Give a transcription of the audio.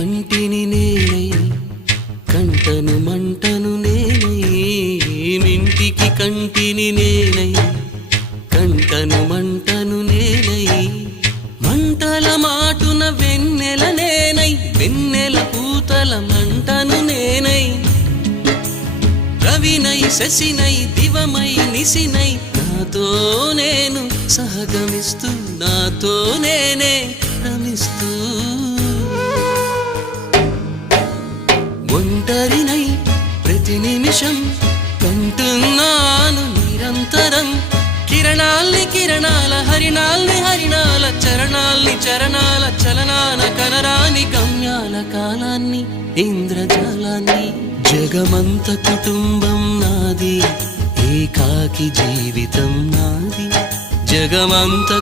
కంటిని నేనై కంటను మంటను నేనై మింటికి కంటిని నేనై కంటను మంటను నేనై మంటల మాటున వెన్నెల నేనై వెన్నెల పూతల మంటను నేనై రవినై శశినై దివమై నిశినై నాతో నేను సహగమిస్తూ నాతో నేనే రమిస్తూ ఒంటరినై ప్రతి నిమిషం కంటున్నాను నిరంతరం కిరణాల్ని కిరణాల హరిణాల్ని హరిణాల చరణాల్ని చరణాల చలనాన కనరాని గమ్యాల కాలాన్ని ఇంద్రజాలాన్ని జగమంత కుటుంబం నాది ఏకాకి జీవితం నాది జగమంత